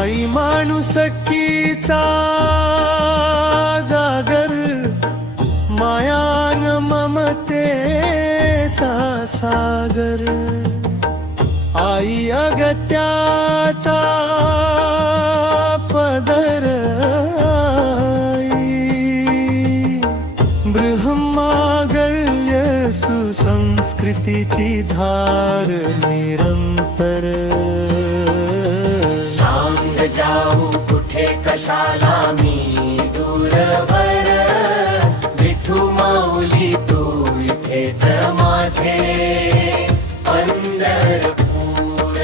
आई माणुसकीचा जागर, मायान ममतेचा सागर, आई अगत्याचा पदर, बृहन्मागल्य सुसंस्कृतीची धार निरंतर. सांग जाऊ कुठे कशाला मी दूरवर, विठू माऊली तू इथेच माझे पंढरपूर.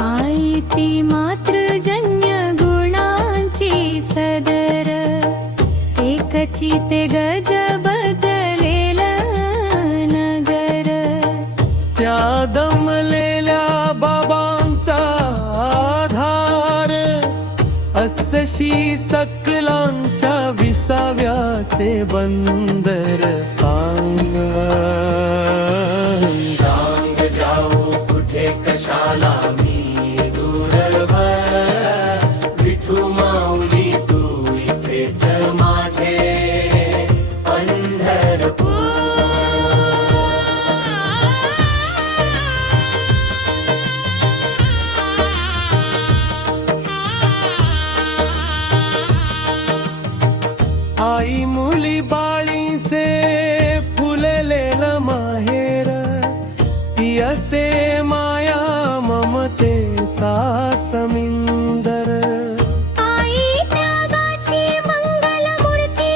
आई ती मातृजन्य गुणांची सदर, एकची ते गजबजलेलं नगर. त्या दमलेल्या बाबांचा आधार, अस्सी सकलांच्या विसाव्याचे बंदर. सांग सांग जाऊ कुठे कशाला मी दूरवर, विठू माऊली तू इथेच माझे पंढरपूर. आई मुली बाळींचे फुललेलं माहेर, ती असे माया ममतेचा समिंदर. आई त्यागाची मंगलमूर्ती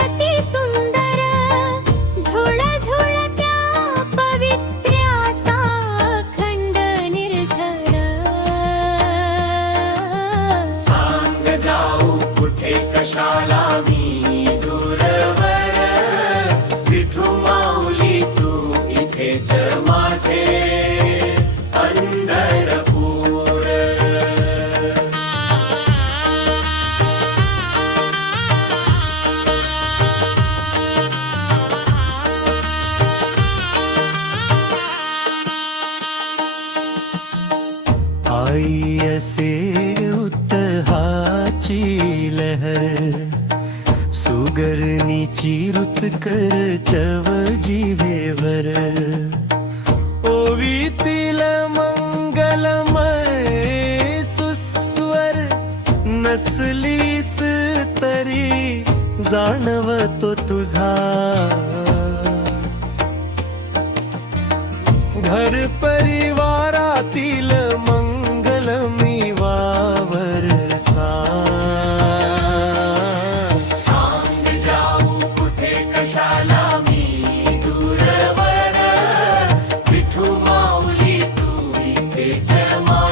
अति सुंदर, झुळ झुळत्या पवित्र्याचा खंड निर्झर. सांग जाऊ कुठे कशाला मी दूरवर, विठू माऊली तू इथेच माझे पंढरपूर. आई असे उत्तहाची लहर, सुगरणीची रुचकर चव जिभेवर. ओवीतील मंगलमय सुस्वर, नसलीस तरी जाणवतो तुझा. घर परिवारातील मंगल मी वावरसा. सांग जाऊ कुठे कशाला मी दूरवर, विठू माऊली तू इथेच माझे